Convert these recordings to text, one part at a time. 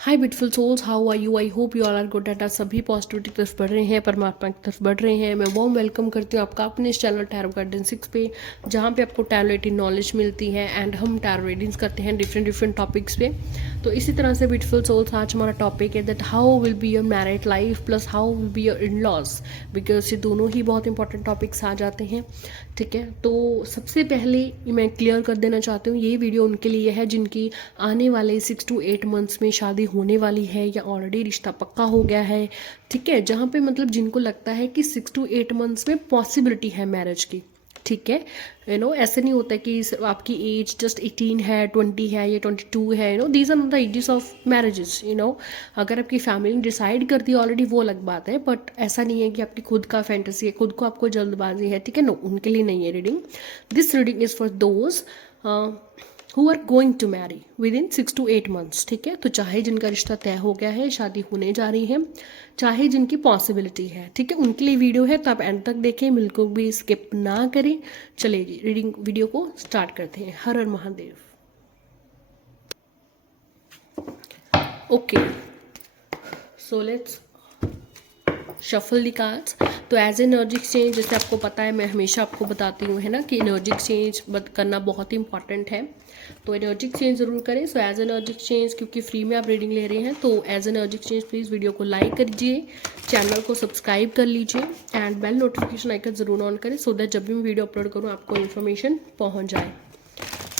Hi beautiful souls, how are you? I hope you all are good at. सभी positivity की तरफ बढ़ रहे हैं, परमात्मा की तरफ बढ़ रहे हैं। मैं वार्म वेलकम करती हूँ आपका अपने इस चैनल टैरो गार्डन 6 पे, जहाँ पे आपको टैरो रीडिंग नॉलेज मिलती है एंड हम टैरो रीडिंग्स करते हैं डिफरेंट टॉपिक्स पे। तो इसी तरह से ब्यूटीफुल सोल्स, आज हमारा टॉपिक है that how will be your married life plus how will be your in laws, because ये दोनों ही बहुत इंपॉर्टेंट टॉपिक्स आ जाते हैं। ठीक है, तो सबसे पहले मैं क्लियर कर देना चाहती हूँ, ये वीडियो उनके लिए है जिनकी आने वाले 6 to 8 मंथ्स में शादी होने वाली है या ऑलरेडी रिश्ता पक्का हो गया है। ठीक है, जहाँ पे मतलब जिनको लगता है कि 6 to 8 मंथ्स में पॉसिबिलिटी है मैरिज की। ठीक है, ऐसे नहीं होता कि आपकी एज जस्ट 18 है, 20 है या 22 है। These are not the ages of marriages. अगर आपकी फैमिली ने डिसाइड कर दी ऑलरेडी, वो अलग बात है, बट ऐसा नहीं है कि आपकी खुद का फैंटेसी है, खुद को आपको जल्दबाजी है। ठीक है, नो, उनके लिए नहीं है reading. This reading is for those who are going to marry within 6 to 8 months. ठीक है, तो चाहे जिनका रिश्ता तय हो गया है, शादी होने जा रही है, चाहे जिनकी पॉसिबिलिटी है, ठीक है, उनके लिए वीडियो है। तो आप एंड तक देखें, बिल्कुल भी स्किप ना करें। चलिए जी, रीडिंग वीडियो को स्टार्ट करते हैं। हर हर Mahadev. Okay, so let's shuffle the cards. तो एज एनर्जी एक्सचेंज, जैसे आपको पता है, मैं हमेशा आपको बताती हूँ, है ना, कि एनर्जी एक्सचेंज करना बहुत ही इंपॉर्टेंट है। तो एनर्जी एक्सचेंज ज़रूर करें। सो एज एनर्जी एक्सचेंज, क्योंकि फ्री में आप रीडिंग ले रहे हैं, तो as energy exchange please video को लाइक करिए, चैनल को सब्सक्राइब कर लीजिए एंड बेल नोटिफिकेशन आइकन ज़रूर ऑन करें, सो दैट जब भी मैं वीडियो अपलोड करूँ आपको इन्फॉर्मेशन पहुँच जाए।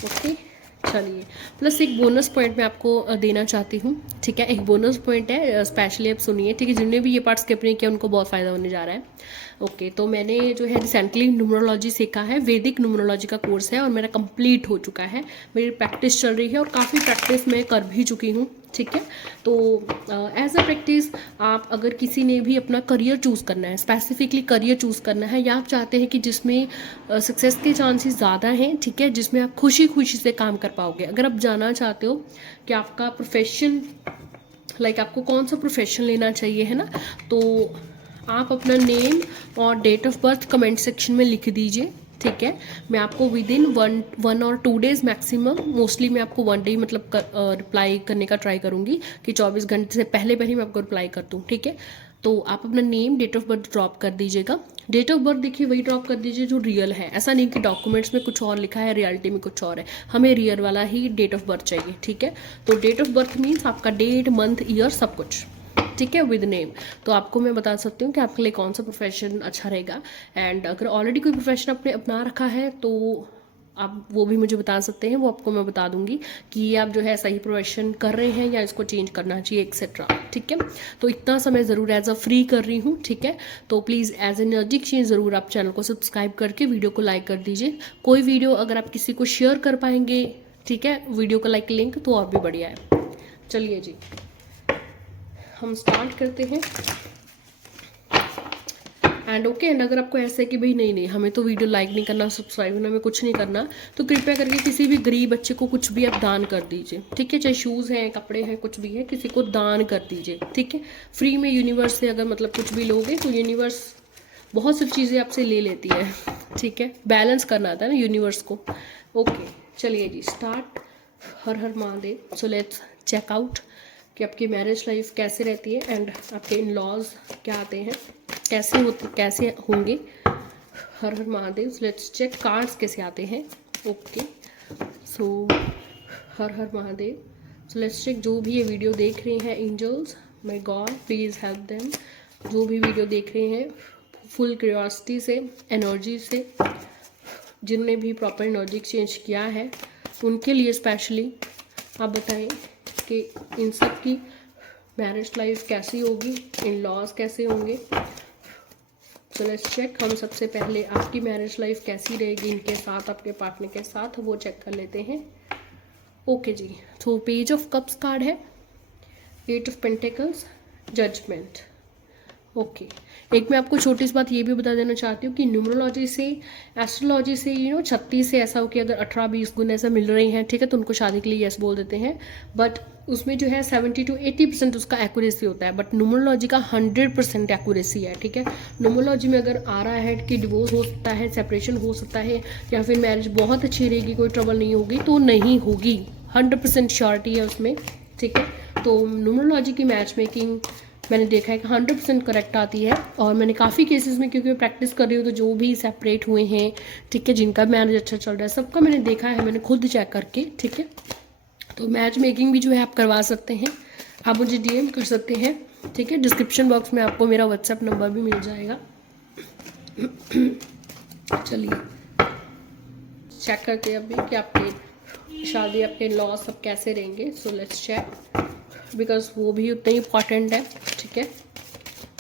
ओके, चलिए, प्लस एक बोनस पॉइंट मैं आपको देना चाहती हूँ। ठीक है, एक बोनस पॉइंट है, स्पेशली आप सुनिए। ठीक है, जिन्होंने भी ये पार्ट स्किप नहीं किया उनको बहुत फ़ायदा होने जा रहा है। ओके, तो मैंने जो है रिसेंटली न्यूमरोलॉजी सीखा है, वैदिक न्यूमरोलॉजी का कोर्स है और मेरा कंप्लीट हो चुका है। मेरी प्रैक्टिस चल रही है और काफ़ी प्रैक्टिस मैं कर भी चुकी हूँ। ठीक है, तो एज अ प्रैक्टिस, आप अगर किसी ने भी अपना करियर चूज़ करना है, स्पेसिफिकली करियर चूज़ करना है, या आप चाहते हैं कि जिसमें सक्सेस के चांसेस ज़्यादा हैं, ठीक है, जिसमें आप खुशी खुशी से काम कर पाओगे, अगर आप जानना चाहते हो कि आपका प्रोफेशन, लाइक आपको कौन सा प्रोफेशन लेना चाहिए, है ना, तो आप अपना नेम और date of birth comment section में लिख दीजिए। ठीक है, मैं आपको विद इन वन और 2 डेज़ मैक्सिमम, मोस्टली मैं आपको 1 डे मतलब रिप्लाई करने का ट्राई करूँगी कि 24 घंटे से पहले पहले मैं आपको रिप्लाई कर दूँ। ठीक है, तो आप अपना name, date of birth drop कर दीजिएगा। डेट ऑफ बर्थ देखिए वही ड्रॉप कर दीजिए जो रियल है, ऐसा नहीं कि डॉक्यूमेंट्स में कुछ और लिखा है, रियलिटी में कुछ और है। हमें रियल वाला ही डेट ऑफ बर्थ चाहिए। ठीक है, तो डेट ऑफ बर्थ मीन्स आपका डेट, मंथ, ईयर, सब कुछ। ठीक है, विद नेम। तो आपको मैं बता सकती हूँ कि आपके लिए कौन सा प्रोफेशन अच्छा रहेगा। एंड अगर ऑलरेडी कोई प्रोफेशन आपने अपना रखा है तो आप वो भी मुझे बता सकते हैं, वो आपको मैं बता दूंगी कि आप जो है सही प्रोफेशन कर रहे हैं या इसको चेंज करना चाहिए, एक्सेट्रा। ठीक है, तो इतना समय ज़रूर एज अ फ्री कर रही हूँ। ठीक है, तो प्लीज़ एज एनर्जी एक्सचेंज ज़रूर आप चैनल को सब्सक्राइब करके वीडियो को लाइक कर दीजिए। कोई वीडियो अगर आप किसी को शेयर कर पाएंगे, ठीक है, वीडियो का लाइक लिंक, तो और भी बढ़िया है। चलिए जी, हम स्टार्ट करते हैं। एंड ओके, एंड अगर आपको ऐसा है कि भाई नहीं हमें तो वीडियो लाइक नहीं करना, सब्सक्राइब करना, हमें कुछ नहीं करना, तो कृपया करके किसी भी गरीब बच्चे को कुछ भी आप दान कर दीजिए। ठीक है, चाहे शूज़ हैं, कपड़े हैं, कुछ भी है, किसी को दान कर दीजिए। ठीक है, फ्री में यूनिवर्स से अगर मतलब कुछ भी लोगे तो यूनिवर्स बहुत सी चीज़ें आपसे ले लेती है। ठीक है, बैलेंस करना आता है ना यूनिवर्स को। ओके, चलिए जी, स्टार्ट। हर हर Mahadev. So let's check out कि आपकी मैरिज लाइफ कैसे रहती है एंड आपके इन लॉज क्या आते हैं, कैसे होंगे। हर हर महादेव। लेट्स चेक कार्ड्स कैसे आते हैं। ओके, सो हर हर महादेव। सो लेट्स चेक, जो भी ये वीडियो देख रहे हैं angels, my god please help them. जो भी वीडियो देख रहे हैं फुल क्यूरियोसिटी से, एनर्जी से, जिनने भी प्रॉपर एनर्जी एक्सचेंज किया है उनके लिए स्पेशली आप बताएं कि इन सब की मैरिज लाइफ कैसी होगी, इन लॉज कैसे होंगे। So let's check. हम सबसे पहले आपकी मैरिज लाइफ कैसी रहेगी इनके साथ, आपके पार्टनर के साथ, वो चेक कर लेते हैं। ओके जी, तो पेज ऑफ कप्स कार्ड है, 8 ऑफ पेंटिकल्स, जजमेंट। ओके, एक मैं आपको छोटी सी बात ये भी बता देना चाहती हूँ कि न्यूमरोलॉजी से, एस्ट्रोलॉजी से 36 से ऐसा हो कि अगर 18-20 गुण ऐसा मिल रही हैं, ठीक है, तो उनको शादी के लिए यस बोल देते हैं। बट उसमें जो है 70 to 80% उसका एक्यूरेसी होता है, बट न्यूमरोलॉजी का 100% एक्यूरेसी है। ठीक है, न्यूमरोलॉजी में अगर आ रहा है कि डिवोर्स हो सकता है, सेपरेशन हो सकता है, या फिर मैरिज बहुत अच्छी रहेगी, कोई ट्रबल नहीं होगी, तो नहीं होगी, 100% श्योरिटी है उसमें। ठीक है। तो न्यूमरोलॉजी की मैच मेकिंग मैंने देखा है कि 100% करेक्ट आती है, और मैंने काफ़ी केसेस में, क्योंकि मैं प्रैक्टिस कर रही हूँ, तो जो भी सेपरेट हुए हैं, ठीक है, जिनका मैरिज अच्छा चल रहा है, सबका मैंने देखा है, मैंने खुद चेक करके, ठीक है। तो मैच मेकिंग भी जो है आप करवा सकते हैं, आप मुझे डीएम कर सकते हैं, ठीक है। डिस्क्रिप्शन बॉक्स में आपको मेरा व्हाट्सएप नंबर भी मिल जाएगा। चलिए चेक करते हैं अभी कि आपके शादी, आपके लॉ सब कैसे रहेंगे। सो लेट्स चेक, बिकॉज वो भी उतना ही इम्पॉर्टेंट है, ठीक है,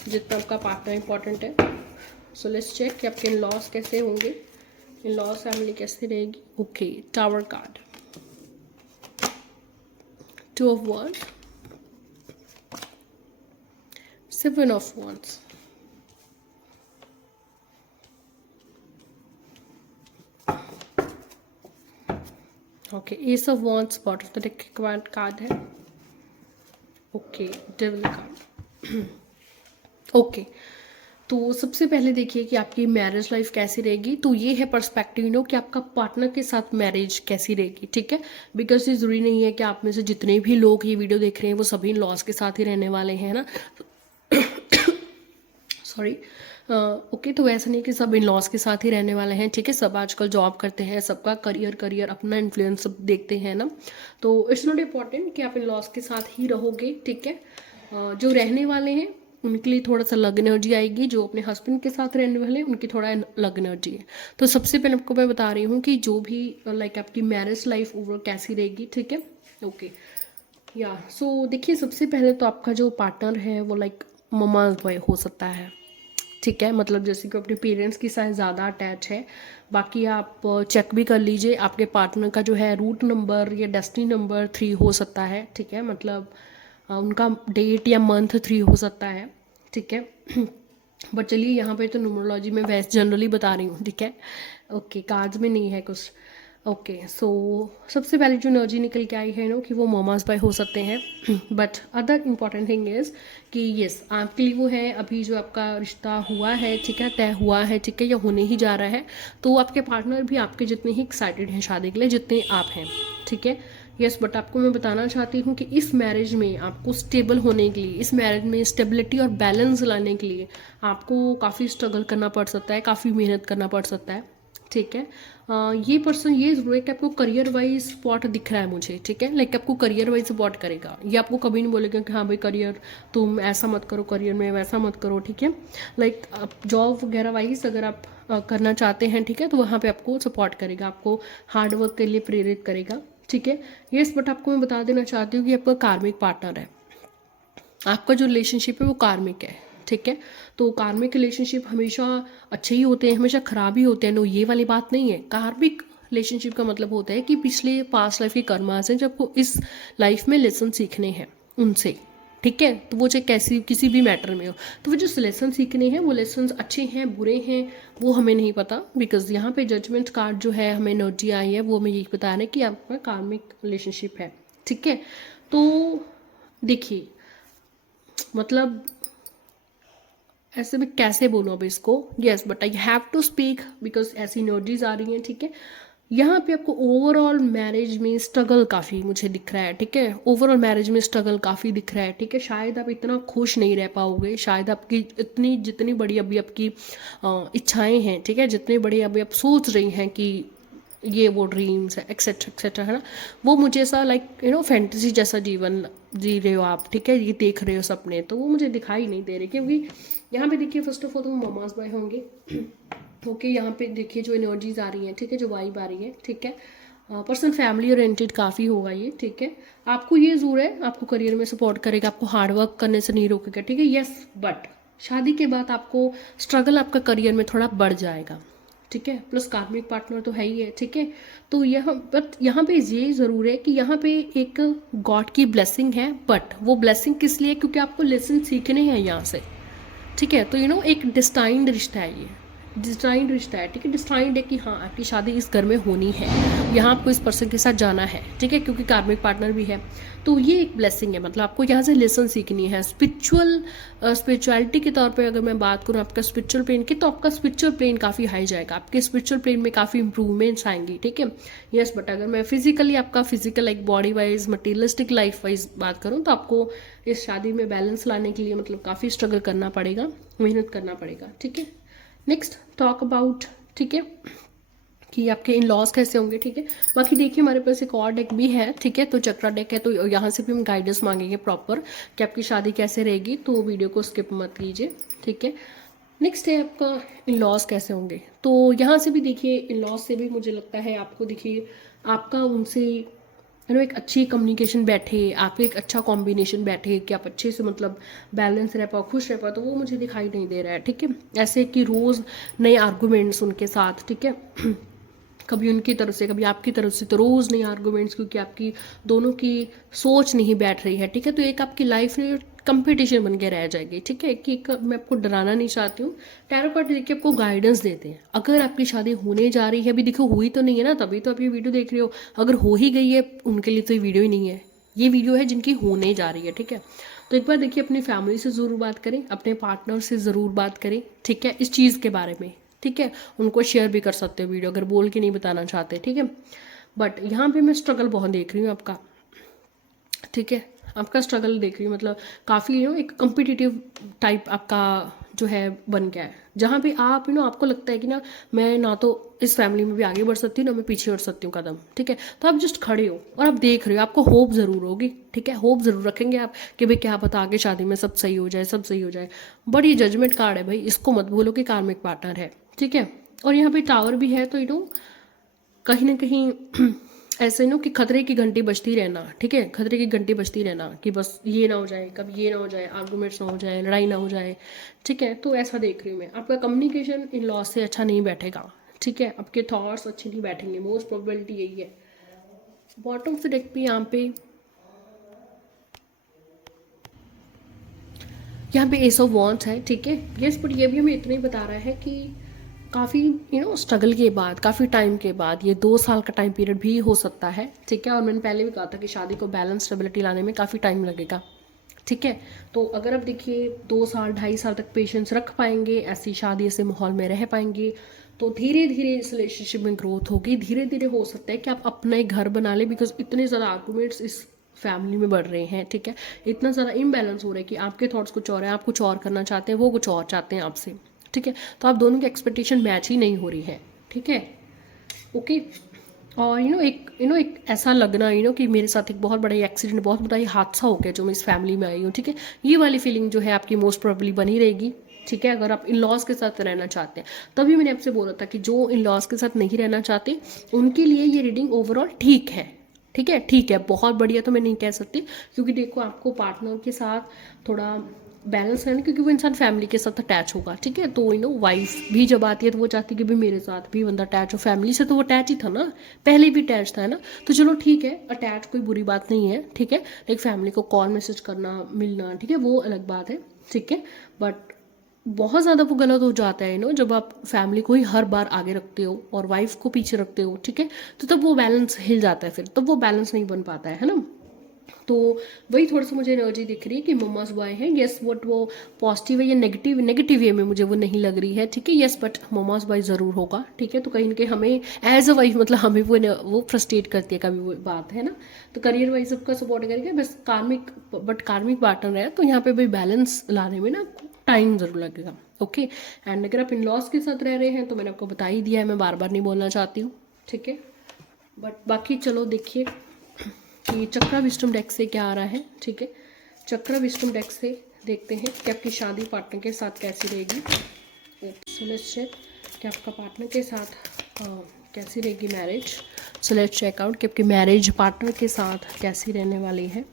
जितना आपका पार्टनर इम्पॉर्टेंट है। सो लेट्स चेक कि आपके इन लॉस कैसे होंगे, इन लॉस फैमिली कैसे रहेगी। Okay, tower card, 2 of Wands, 7 of Wands, okay, ace of wands bottom of the deck card है। Okay, devil card. ओके, तो सबसे पहले देखिए कि आपकी मैरिज लाइफ कैसी रहेगी। तो ये है पर्सपेक्टिव नो कि आपका पार्टनर के साथ मैरिज कैसी रहेगी, ठीक है। बिकॉज ये ज़रूरी नहीं है कि आप में से जितने भी लोग ये वीडियो देख रहे हैं वो सभी लॉस के साथ ही रहने वाले हैं ना। सॉरी। ओके, तो ऐसा नहीं कि सब इन लॉस के साथ ही रहने वाले हैं, ठीक है। सब आजकल जॉब करते हैं, सबका करियर अपना इन्फ्लुएंस सब देखते हैं ना। तो इट्स नॉट इम्पॉर्टेंट कि आप इन लॉस के साथ ही रहोगे, ठीक है। जो रहने वाले हैं उनके लिए थोड़ा सा अलग एनर्जी आएगी, जो अपने हस्बैंड के साथ रहने वाले हैं उनकी थोड़ा अलग एनर्जी है। तो सबसे पहले आपको मैं बता रही हूँ कि जो भी लाइक आपकी मैरिज लाइफ ओवरऑल कैसी रहेगी, ठीक है। ओके, या सो देखिए, सबसे पहले तो आपका जो पार्टनर है वो लाइक ममाज बॉय हो सकता है, ठीक है। मतलब जैसे कि अपने पेरेंट्स की साथ ज़्यादा अटैच है। बाकी आप चेक भी कर लीजिए, आपके पार्टनर का जो है रूट नंबर या डेस्टिनी नंबर 3 हो सकता है, ठीक है। मतलब उनका डेट या मंथ 3 हो सकता है, ठीक है। बट चलिए, यहाँ पे तो न्यूमरोलॉजी में वैसे जनरली बता रही हूँ, ठीक है। ओके, कार्ड्स में नहीं है कुछ। ओके, सो सबसे पहले जो एनर्जी निकल के आई है नो कि वो मोमास बाय हो सकते हैं। But other important thing is कि येस, आपके लिए वो है अभी जो आपका रिश्ता हुआ है, ठीक है, तय हुआ है, ठीक है, या होने ही जा रहा है। तो आपके पार्टनर भी आपके जितने ही एक्साइटेड हैं शादी के लिए जितने आप हैं, ठीक है। यस, बट आपको मैं बताना चाहती हूँ कि इस मैरिज में आपको स्टेबल होने के लिए, इस मैरिज में स्टेबिलिटी और बैलेंस लाने के लिए आपको काफ़ी स्ट्रगल करना पड़ सकता है, काफ़ी मेहनत करना पड़ सकता है, ठीक है। ये पर्सन ये जरूर है कि आपको करियर वाइज सपोर्ट दिख रहा है मुझे, ठीक है। लाइक आपको करियर वाइज सपोर्ट करेगा, ये आपको कभी नहीं बोलेगा कि हाँ भाई करियर तुम ऐसा मत करो, करियर में वैसा मत करो, ठीक है। लाइक आप जॉब वगैरह वाइज अगर आप करना चाहते हैं, ठीक है, तो वहाँ पे आपको सपोर्ट करेगा, आपको हार्ड वर्क के लिए प्रेरित करेगा, ठीक है। यस, बट आपको मैं बता देना चाहती हूँ कि आपका कार्मिक पार्टनर है, आपका जो रिलेशनशिप है वो कार्मिक है, ठीक है। तो कार्मिक रिलेशनशिप हमेशा अच्छे ही होते हैं, हमेशा खराब ही होते हैं, नो ये वाली बात नहीं है। कार्मिक रिलेशनशिप का मतलब होता है कि पिछले पास्ट लाइफ के कर्मास हैं जो आपको इस लाइफ में लेसन सीखने हैं उनसे, ठीक है। तो वो चाहे कैसी किसी भी मैटर में हो, तो वो जो लेसन सीखने हैं वो लेसन अच्छे हैं बुरे हैं वो हमें नहीं पता। बिकॉज यहाँ पे जजमेंट कार्ड जो है हमें एनर्जी आई है वो हमें यही बता रहा है कि आपका कार्मिक रिलेशनशिप है, ठीक है। तो देखिए, मतलब ऐसे में कैसे बोलूँ अब इसको। Yes, but I have to speak because ऐसी एनर्जीज आ रही हैं, ठीक है। यहाँ पे आपको ओवरऑल मैरिज में स्ट्रगल काफ़ी मुझे दिख रहा है, ठीक है। ओवरऑल मैरिज में स्ट्रगल काफ़ी दिख रहा है, ठीक है। शायद आप इतना खुश नहीं रह पाओगे, शायद आपकी इतनी जितनी बड़ी अभी आपकी इच्छाएं हैं, ठीक है, जितनी बड़ी अभी आप सोच रही हैं कि ये वो ड्रीम्स है एक्सेट्रा एक्सेट्रा, है ना, वो मुझे ऐसा लाइक फैंटेसी जैसा जीवन जी रहे हो आप, ठीक है, ये देख रहे हो सपने, तो वो मुझे दिखाई नहीं दे रहे। क्योंकि यहाँ पे देखिए, फर्स्ट ऑफ ऑल तो ममाज बॉय होंगे। ओके, यहाँ पे देखिए जो एनर्जीज आ रही हैं, ठीक है, जो वाइब आ रही है, ठीक है। पर्सन फैमिली ओरिएंटेड काफ़ी होगा ये, ठीक है। आपको ये जरूर है, आपको करियर में सपोर्ट करेगा, आपको हार्ड वर्क करने से नहीं रोकेगा, ठीक है। यस, बट शादी के बाद आपको स्ट्रगल आपका करियर में थोड़ा बढ़ जाएगा, ठीक है। प्लस कार्मिक पार्टनर तो है ही है, ठीक है। तो यह बट यहाँ पे ये ज़रूर है कि यहाँ पे एक गॉड की ब्लेसिंग है, बट वो ब्लेसिंग किस लिए, क्योंकि आपको लेसन सीखने हैं यहाँ से, ठीक है। तो एक डिस्टाइंड रिश्ता है ये, डिस्टाइंड रिश्ता है, ठीक है। डिस्टाइंड है कि हाँ आपकी शादी इस घर में होनी है, यहाँ आपको इस पर्सन के साथ जाना है, ठीक है, क्योंकि कार्मिक पार्टनर भी है। तो ये एक ब्लेसिंग है, मतलब आपको यहाँ से लेसन सीखनी है। स्पिरिचुअलिटी के तौर पे अगर मैं बात करूँ आपका स्पिरिचुअल प्लेन की, तो आपका स्पिरिचुअल प्लेन काफ़ी हाई जाएगा, आपके स्पिरिचुअल प्लेन में काफ़ी इंप्रूवमेंट्स आएंगी, ठीक है। यस, बट अगर मैं फिजिकली आपका physical like body wise materialistic life wise बात करूँ, तो आपको इस शादी में बैलेंस लाने के लिए मतलब काफ़ी स्ट्रगल करना पड़ेगा, मेहनत करना पड़ेगा, ठीक है। नेक्स्ट टॉक अबाउट, ठीक है, कि आपके इन लॉज कैसे होंगे, ठीक है। बाकी देखिए हमारे पास एक और डेक भी है, ठीक है, तो चक्रा डेक है, तो यहाँ से भी हम गाइडेंस मांगेंगे प्रॉपर कि आपकी शादी कैसे रहेगी, तो वीडियो को स्किप मत कीजिए, ठीक है। नेक्स्ट है आपका इन लॉज कैसे होंगे, तो यहाँ से भी देखिए इन लॉज से भी मुझे लगता है आपको देखिए आपका उनसे एक अच्छी कम्युनिकेशन बैठे, आपके एक अच्छा कॉम्बिनेशन बैठे कि आप अच्छे से मतलब बैलेंस रह पाओ, खुश रह पाओ, तो वो मुझे दिखाई नहीं दे रहा है, ठीक है। ऐसे कि रोज़ नए आर्गूमेंट्स उनके साथ, ठीक है, कभी उनकी तरफ से कभी आपकी तरफ से, तो रोज़ नए आर्गूमेंट्स, क्योंकि आपकी दोनों की सोच नहीं बैठ रही है, ठीक है। तो एक आपकी लाइफ में कंपटीशन बन के रह जाएगी, ठीक है, कि मैं आपको डराना नहीं चाहती हूँ। टैरो कार्ड देखिए आपको गाइडेंस देते हैं, अगर आपकी शादी होने जा रही है, अभी देखो हुई तो नहीं है ना, तभी तो आप ये वीडियो देख रहे हो। अगर हो ही गई है उनके लिए तो ये वीडियो ही नहीं है, ये वीडियो है जिनकी होने जा रही है, ठीक है। तो एक बार देखिए अपनी फैमिली से ज़रूर बात करें, अपने पार्टनर से ज़रूर बात करें, ठीक है, इस चीज़ के बारे में, ठीक है। उनको शेयर भी कर सकते हो वीडियो अगर बोल के नहीं बताना चाहते, ठीक है। बट यहाँ पे मैं स्ट्रगल बहुत देख रही हूँ आपका, ठीक है, आपका स्ट्रगल देख रही हूँ, मतलब काफ़ी एक कम्पिटिटिव टाइप आपका जो है बन गया है, जहाँ पे आप आपको लगता है कि ना मैं ना तो इस फैमिली में भी आगे बढ़ सकती हूँ ना मैं पीछे हट सकती हूँ कदम, ठीक है। तो आप जस्ट खड़े हो और आप देख रहे हो, आपको होप ज़रूर होगी, ठीक है, होप ज़रूर रखेंगे आप कि भाई क्या पता आगे शादी में सब सही हो जाए, सब सही हो जाए। बट ये जजमेंट कार्ड है भाई, इसको मत भूलो कि कार्मिक पार्टनर है, ठीक है। और यहाँ पे टावर भी है, तो कहीं ना कहीं ऐसे कि खतरे की घंटी बजती रहना, ठीक है, खतरे की घंटी बजती रहना कि बस ये ना हो जाए, कभी ये ना हो जाए, आर्गूमेंट्स ना हो जाए, लड़ाई ना हो जाए, ठीक है। तो ऐसा देख रही हूँ मैं, आपका कम्युनिकेशन इन लॉज से अच्छा नहीं बैठेगा, ठीक है, आपके थॉट्स अच्छे नहीं बैठेंगे, मोस्ट प्रोबेबिलिटी यही है। बॉटम ऑफ द डेक पे यहाँ पे एस ऑफ वॉन्ड्स है, ठीक है। यस, बट ये भी हमें इतना ही बता रहा है कि काफ़ी स्ट्रगल के बाद, काफ़ी टाइम के बाद, ये 2 साल का टाइम पीरियड भी हो सकता है, ठीक है। और मैंने पहले भी कहा था कि शादी को बैलेंस स्टेबिलिटी लाने में काफ़ी टाइम लगेगा, ठीक है। तो अगर आप देखिए 2 साल 2.5 साल तक पेशेंस रख पाएंगे, ऐसी शादी ऐसे माहौल में रह पाएंगे, तो धीरे धीरे इस रिलेशनशिप में ग्रोथ होगी, धीरे धीरे हो सकता है कि आप अपना एक घर बना लें, बिकॉज इतने ज़्यादा आर्गूमेंट्स इस फैमिली में बढ़ रहे हैं, ठीक है। इतना ज़्यादा इम्बैलेंस हो रहा है कि आपके थॉट्स कुछ और हैं, आप कुछ और करना चाहते हैं, वो कुछ और चाहते हैं आपसे, ठीक है। तो आप दोनों की एक्सपेक्टेशन मैच ही नहीं हो रही है, ठीक है, ओके। और एक ऐसा लगना कि मेरे साथ एक बहुत बड़ा एक्सीडेंट, बहुत बड़ा हादसा हो गया जो मैं इस फैमिली में आई हूँ, ठीक है। ये वाली फीलिंग जो है आपकी मोस्ट प्रोबेबली बनी रहेगी, ठीक है, अगर आप इन लॉज के साथ रहना चाहते हैं। तभी मैंने आपसे बोला था कि जो इन लॉज के साथ नहीं रहना चाहते उनके लिए ये रीडिंग ओवरऑल ठीक है, ठीक है, ठीक है, बहुत बढ़िया तो मैं नहीं कह सकती, क्योंकि देखो आपको पार्टनर के साथ थोड़ा बैलेंस रहना, क्योंकि वो इंसान फैमिली के साथ अटैच होगा, ठीक है। तो वाइफ भी जब आती है तो वो चाहती है कि भाई मेरे साथ भी बंदा अटैच हो, फैमिली से तो वो अटैच ही था ना, पहले भी अटैच था, है ना। तो चलो ठीक है, अटैच कोई बुरी बात नहीं है, ठीक है। एक फैमिली को कॉल मैसेज करना, मिलना, ठीक है, वो अलग बात है, ठीक है। बट बहुत ज़्यादा वो गलत हो जाता है जब आप फैमिली को ही हर बार आगे रखते हो और वाइफ को पीछे रखते हो, ठीक है। तो तब वो बैलेंस हिल जाता है, फिर तब वो बैलेंस नहीं बन पाता है ना। तो वही थोड़ा सा मुझे एनर्जी दिख रही है कि मम्माज बॉय है, यस, बट वो पॉजिटिव है या नेगेटिव वे में मुझे वो नहीं लग रही है, ठीक है। यस, बट मम्माज बॉय ज़रूर होगा, ठीक है। तो कहीं ना कहीं हमें एज अ वाइफ मतलब हमें वो फ्रस्ट्रेट करती है कभी वो बात, है ना। तो करियर वाइज सबका सपोर्ट करेंगे, बस कार्मिक पार्टनर है, तो यहाँ पे भाई बैलेंस लाने में ना टाइम ज़रूर लगेगा, ओके। एंड अगर आप इन लॉज के साथ रह रहे हैं तो मैंने आपको बता ही दिया है, मैं बार बार नहीं बोलना चाहती हूँ, ठीक है। बट बाकी चलो देखिए कि चक्रा विस्टम डेक से क्या आ रहा है, ठीक है। चक्रा विस्टम डेक से देखते हैं कि आपकी शादी पार्टनर के साथ कैसी रहेगी। सो लेट्स चेक कि आपका पार्टनर के साथ कैसी रहेगी marriage. So let's check out कि आपकी मैरिज पार्टनर के साथ कैसी रहने वाली है,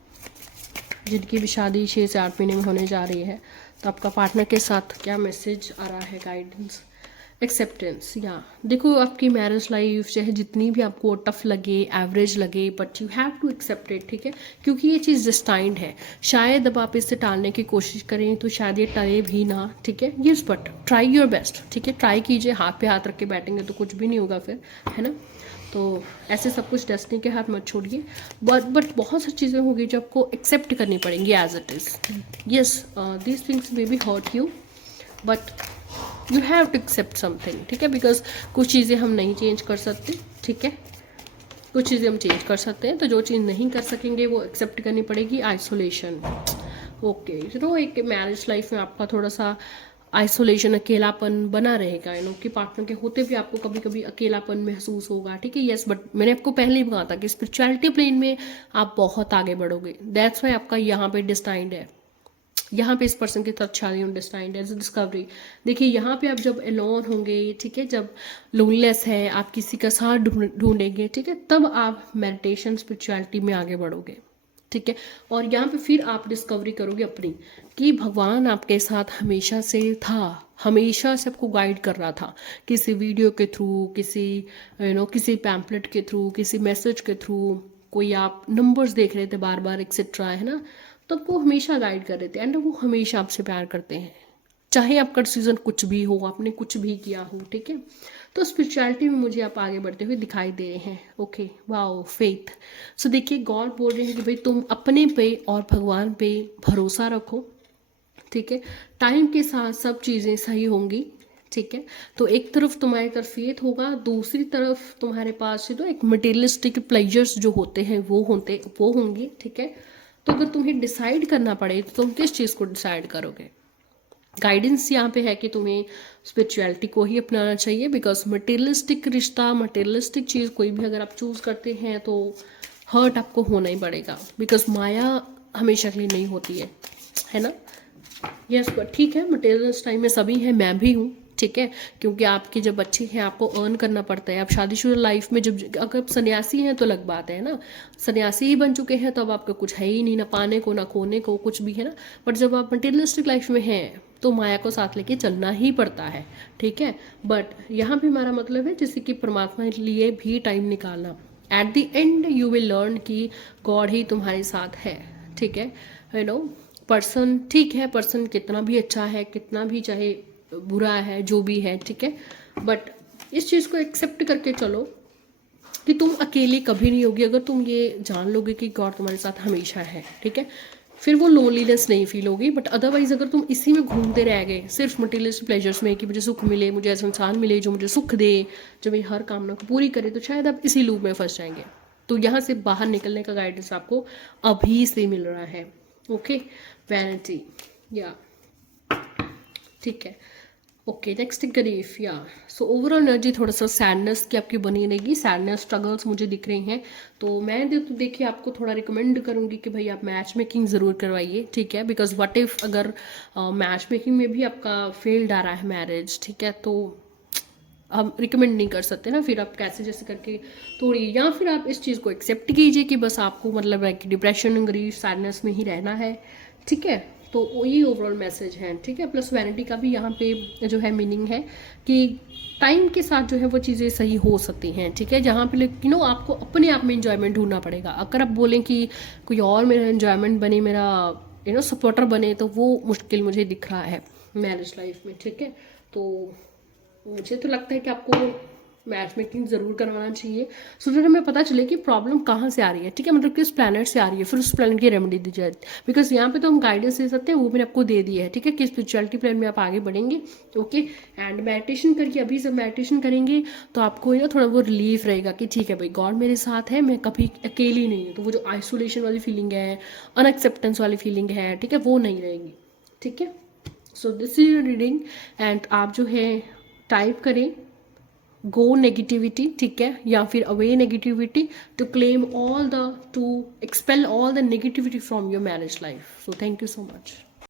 जिनकी भी शादी 6 से 8 महीने में होने जा रही है। तो आपका पार्टनर के साथ क्या मैसेज आ रहा है, गाइडेंस एक्सेप्टेंस, या देखो आपकी मैरिज लाइफ चाहे जितनी भी आपको टफ लगे, एवरेज लगे, but you have to accept it, ठीक है, क्योंकि ये चीज़ डिस्टाइंड है। शायद अब आप इसे टालने की कोशिश करें तो शायद ये टले भी ना, ठीक है, yes, but try your best, ठीक है, ट्राई कीजिए। हाथ पे हाथ रख के बैठेंगे तो कुछ भी नहीं होगा फिर, है ना। तो ऐसे सब कुछ डेस्टिनी के हाथ मत छोड़िए, बट बहुत सारी चीज़ें होंगी जो आपको एक्सेप्ट करनी पड़ेंगी as it is. Yes, these things may be hurt you, but you have to accept something, ठीक है, बिकॉज कुछ चीज़ें हम नहीं चेंज कर सकते, ठीक है, कुछ चीज़ें हम चेंज कर सकते हैं, तो जो चीज़ नहीं कर सकेंगे वो एक्सेप्ट करनी पड़ेगी। आइसोलेशन, ओके, तो एक मैरिज लाइफ में आपका थोड़ा सा आइसोलेशन, अकेलापन बना रहेगा, यू नो, कि पार्टनर के होते भी आपको कभी कभी अकेलापन महसूस होगा, ठीक है, यस, बट मैंने आपको पहले ही कहा था कि स्पिरिचुअलिटी प्लेन में आप बहुत आगे बढ़ोगे। दैट्स वाई आपका यहाँ पे डिस्टाइंड है, यहाँ पे इस पर्सन की तरफ शादी डिस्टाइंड एज डिस्कवरी। देखिए यहाँ पे आप जब एलोन होंगे, ठीक है, जब लोनलेस है, आप किसी का साथ ढूंढेंगे, ठीक है, तब आप मेडिटेशन स्पिरिचुअलिटी में आगे बढ़ोगे, ठीक है, और यहाँ पे फिर आप डिस्कवरी करोगे अपनी, कि भगवान आपके साथ हमेशा से था, हमेशा से आपको गाइड कर रहा था, किसी वीडियो के थ्रू, किसी किसी पैम्पलेट के थ्रू, किसी मैसेज के थ्रू, कोई आप नंबर्स देख रहे थे बार बार एक्सेट्रा, है ना, तब वो हमेशा गाइड कर रहे थे, एंड वो हमेशा आपसे प्यार करते हैं, चाहे आपका डिसीजन कुछ भी हो, आपने कुछ भी किया हो, ठीक है। तो स्पिरिचुअलिटी में मुझे आप आगे बढ़ते हुए दिखाई दे रहे हैं, ओके, वाओ, फेथ। सो देखिए गॉड बोल रहे हैं कि भाई तुम अपने पे और भगवान पे भरोसा रखो, ठीक है, टाइम के साथ सब चीज़ें सही होंगी, ठीक है। तो एक तरफ तुम्हारी तरफ फेथ होगा, दूसरी तरफ तुम्हारे पास तो एक मटेरियलिस्टिक प्लेजर्स जो होते हैं वो होंगे, ठीक है। तो अगर तुम्हें डिसाइड करना पड़े तो तुम किस चीज़ को डिसाइड करोगे। गाइडेंस यहाँ पे है कि तुम्हें स्पिरिचुअलिटी को ही अपनाना चाहिए, बिकॉज मटेरियलिस्टिक रिश्ता, मटेरियलिस्टिक चीज़ कोई भी अगर आप चूज़ करते हैं तो हर्ट आपको होना ही पड़ेगा, बिकॉज माया हमेशा के लिए नहीं होती है ना। यस, बट ठीक है, मटेरियलिस्ट टाइम में सभी हैं, मैं भी हूँ, ठीक है, क्योंकि आपके जब बच्चे हैं आपको अर्न करना पड़ता है। आप शादीशुदा लाइफ में जब अगर आप सन्यासी हैं तो अलग बात है ना, सन्यासी ही बन चुके हैं तो अब आपका कुछ है ही नहीं, ना पाने को ना खोने को कुछ भी, है ना। बट जब आप मटेरियलिस्टिक लाइफ में हैं तो माया को साथ लेके चलना ही पड़ता है, ठीक है। बट यहाँ भी हमारा मतलब है जैसे कि परमात्मा के लिए भी टाइम निकालना। At the end you will learn कि गॉड ही तुम्हारे साथ है, ठीक है, यू नो। पर्सन ठीक है, पर्सन कितना भी अच्छा है, कितना भी चाहे बुरा है, जो भी है, ठीक है, बट इस चीज़ को एक्सेप्ट करके चलो कि तुम अकेली कभी नहीं होगी। अगर तुम ये जान लोगे कि गॉड तुम्हारे साथ हमेशा है, ठीक है, फिर वो लोनलीनेस नहीं फील होगी। बट अदरवाइज अगर तुम इसी में घूमते रह गए सिर्फ मटेरियलिस्ट प्लेजर्स में, कि मुझे सुख मिले, मुझे ऐसा इंसान मिले जो मुझे सुख दे, जो मेरी हर कामना को पूरी करे, तो शायद आप इसी लूप में फंस जाएंगे। तो यहाँ से बाहर निकलने का गाइडेंस आपको अभी से मिल रहा है, ओके, वैनिटी, या ठीक है, ओके। नेक्स्ट ग्रीफ, या सो ओवरऑल एनर्जी थोड़ा सा सैडनेस की आपकी बनी रहेगी, सैडनेस स्ट्रगल्स मुझे दिख रहे हैं। तो मैं देखिए आपको थोड़ा रिकमेंड करूँगी कि भाई आप मैच मेकिंग ज़रूर करवाइए, ठीक है, बिकॉज व्हाट इफ़ अगर मैच मेकिंग में भी आपका फेल्ड आ रहा है मैरिज, ठीक है, तो हम रिकमेंड नहीं कर सकते ना, फिर आप कैसे जैसे करके थोड़ी, या फिर आप इस चीज़ को एक्सेप्ट कीजिए कि बस आपको मतलब है कि डिप्रेशन, ग्रीफ, सैडनेस में ही रहना है, ठीक है। तो ये ओवरऑल मैसेज है, ठीक है। प्लस वैनिटी का भी यहाँ पे जो है मीनिंग है कि टाइम के साथ जो है वो चीज़ें सही हो सकती हैं, ठीक है, जहाँ पे लेकिन आपको अपने आप में इंजॉयमेंट ढूंढना पड़ेगा। अगर आप बोलें कि कोई और मेरा इंजॉयमेंट बने, मेरा सपोर्टर बने, तो वो मुश्किल मुझे दिख रहा है मैरिज लाइफ में, ठीक है। तो मुझे तो लगता है कि आपको मैच मेकिंग ज़रूर करवाना चाहिए, सो दैट हमें पता चले कि प्रॉब्लम कहाँ से आ रही है, ठीक है, मतलब किस प्लैनेट से आ रही है, फिर उस प्लैनेट की रेमेडी दी जाए। बिकॉज यहाँ पे तो हम गाइडेंस दे सकते हैं, वो मैंने आपको दे दिया है, ठीक है, कि स्पिरिचुअलिटी प्लान में आप आगे बढ़ेंगे, ओके। एंड मेडिटेशन करके अभी जब मेडिटेशन करेंगे तो आपको थोड़ा वो रिलीफ रहेगा कि ठीक है भाई गॉड मेरे साथ है, मैं कभी अकेली नहीं हूँ। तो वो जो आइसोलेशन वाली फीलिंग है, अनएक्सेप्टेंस वाली फीलिंग है, ठीक है, वो नहीं रहेगी, ठीक है। So this is your reading, and आप जो है टाइप करें गो नेगेटिविटी, ठीक है, या फिर away negativity, to claim all the, to expel all the negativity from your marriage life. So thank you so much.